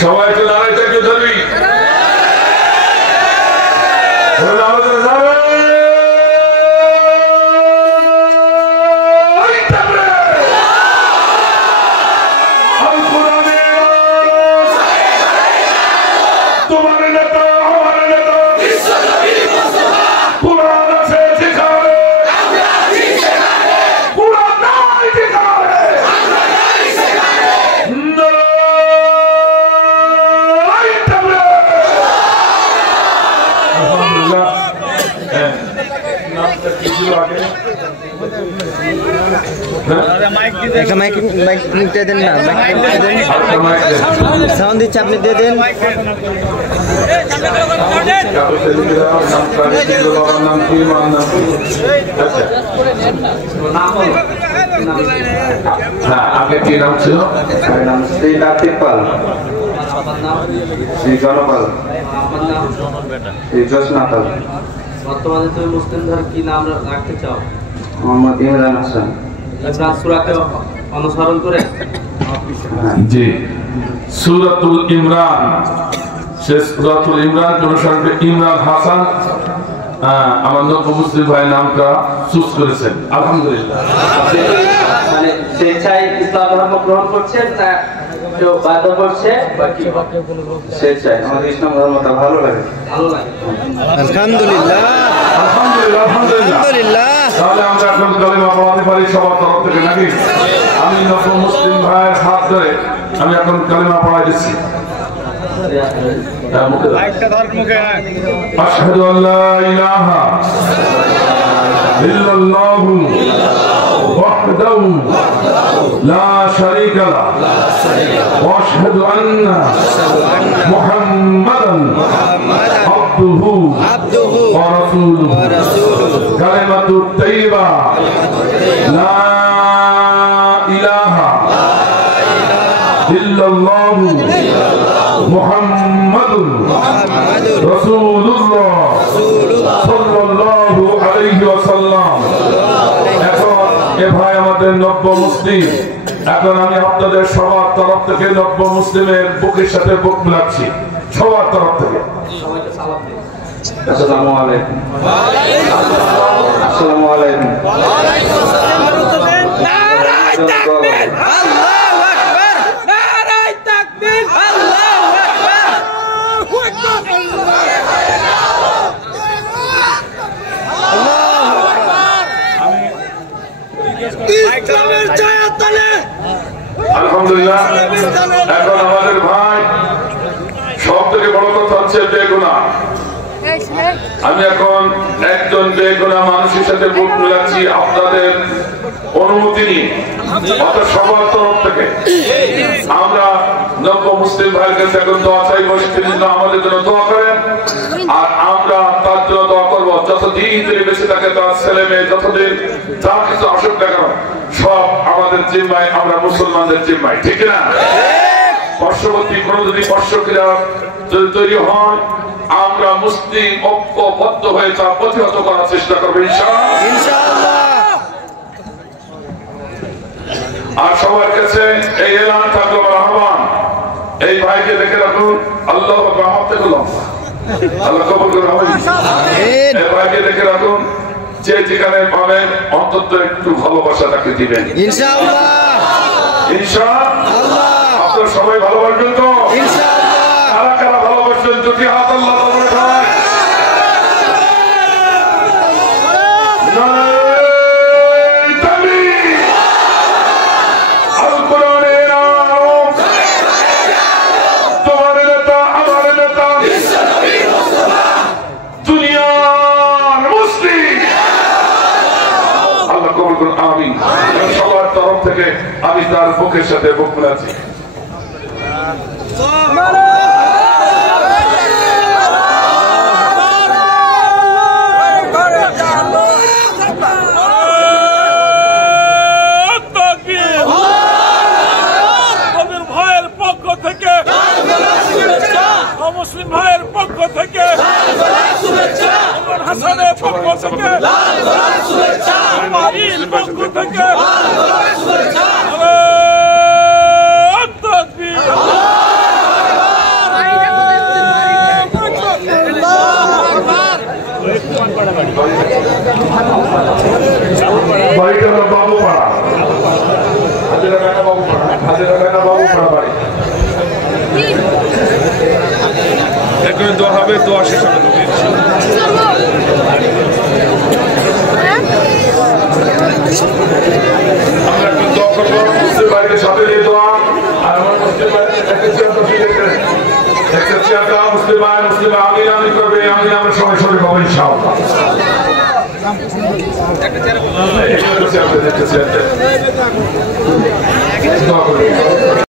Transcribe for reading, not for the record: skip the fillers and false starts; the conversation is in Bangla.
সবাই একটু দাঁড়াই থাকবে ধরবি সাউন্ড দিচ্ছে আপনি দিয়ে দেন আগে কি নাম ছিল শ্রী কার্তিক পাল শ্রী জনপাল শ্রী জোসনা পাল বর্তমানে তুমি মুসলিম ধর্ম কি নাম রাখতে চাও মোহাম্মদ ইমরান হাসান ইমরান সূরাকে অনুসরণ করে জি সূরাতুল ইমরান শেষ সূরাতুল ইমরান অনুসরণ করে ইমরান হাসান আমার নব্য মুসলিম ভাই নামটা চুজ করেছেন আলহামদুলিল্লাহ মানে স্বেচ্ছায় ইসলাম ধর্ম গ্রহণ করছেন না কেউ বাধ্য করছে বা কি স্বেচ্ছায় আমার ইসলাম ধর্মটা ভালো লাগে আলহামদুলিল্লাহ আলহামদুলিল্লাহ আলহামদুলিল্লাহ তাহলে আমরা এখন কালিমা পড়াতে পারি সবার তরফ থেকে নাকি আমি নব্য মুসলিম ভাইয়ের হাত ধরে আমি এখন কালিমা পড়াই দিচ্ছি আশহাদু আল্লা ইলাহা ইল্লাল্লাহু ওয়াহদাহু লা শারীকা লাহু ওয়া আশহাদু আন্না মুহাম্মাদান আবদুহু ওয়া রাসূলুহু কালিমাতুত তাইয়্যিবা লা ইলাহা ইল্লাল্লাহু মুহাম্মাদুর রাসূলুল্লাহ সাল্লাল্লাহু আলাইহি ওয়াসাল্লাম। এখন এ ভাই আমাদের নব্য মুসলিম, এখন আমি আপনাদের সবার তরফ থেকে নব্য মুসলিমের বুকের সাথে বুক মিলাচ্ছি সবার তরফ থেকে। আসসালামু আলাইকুম। আসসালামু আলাইকুম। নারায়ে তাকবীর, আল্লাহু আকবার, নারায়ে তাকবীর, আল্লাহু আকবার, আল্লাহু আকবার। ইসলামের জায়াতলে আলহামদুলিল্লাহ। এখন আমাদের ভাই সব থেকে বড় কথা হচ্ছে বেগুনা। আমি এখন একজন বেগুনা মানুষের সাথে বুক মিলাচ্ছি আপনাদের অনুমতি নিয়ে অর্থাৎ সবার তরফ থেকে আমরা নব্য মুসলিম ভাইয়ের কাছে এখন দোয়া চাইব, তিনি আমাদের জন্য দোয়া করেন আর আমরা তার জন্য দোয়া করবো। যতদিন তিনি বেঁচে থাকে তার ছেলে মেয়ে যতদিন যা কিছু আসুক না কেন সব আমাদের জিম্মায়, আমরা মুসলমানদের জিম্মায়, ঠিক না? পার্শ্ববর্তী কোন যদি পার্শ্বক্রিয়া যদি তৈরি হয় আমরা মুসলিম ঐক্যবদ্ধ হয়ে তা প্রতিহত করার চেষ্টা করবো ইনশাআল্লাহ। আর সবার কাছে এই এলান থাকলো আহ্বান, এই ভাইকে দেখে রাখুন, আল্লাহ আল্লাহ কবুল করুন। এই ভাইকে দেখে রাখুন, যে যেখানে পাবেন অন্তত একটু ভালোবাসা তাকে দিবেন ইনশাআল্লাহ। ইনশাআল্লাহ আপনারা সবাই ভালোবাসবেন তো ইনশাআল্লাহ। কারা কারা ভালোবাসবেন যদি হাত আল্লাহ সবার তরফ থেকে আমি তার বুকের সাথে বুক মিলাচ্ছি। ভাইয়ের পক্ষ থেকে মুসলিম ভাইয়ের পক্ষ থেকে হাসানের পক্ষ থেকে মারির পক্ষ থেকে করে দোয়া হবে, দোয়া শেষ হবে। আমরা একটু দোয়া করবো, মুসলিম ভাইদের সাথে নিয়ে দোয়া। আর আমার মুসলিম ভাইদের একটা চেয়ার বসিয়ে রেখে একটা চেয়ার দেওয়া, মুসলিম ভাই আমিন আমিন করবে, আমিন আমরা সবাই সবাই পাবো ইনশাআল্লাহ। একটা চেয়ার দোয়া করবে।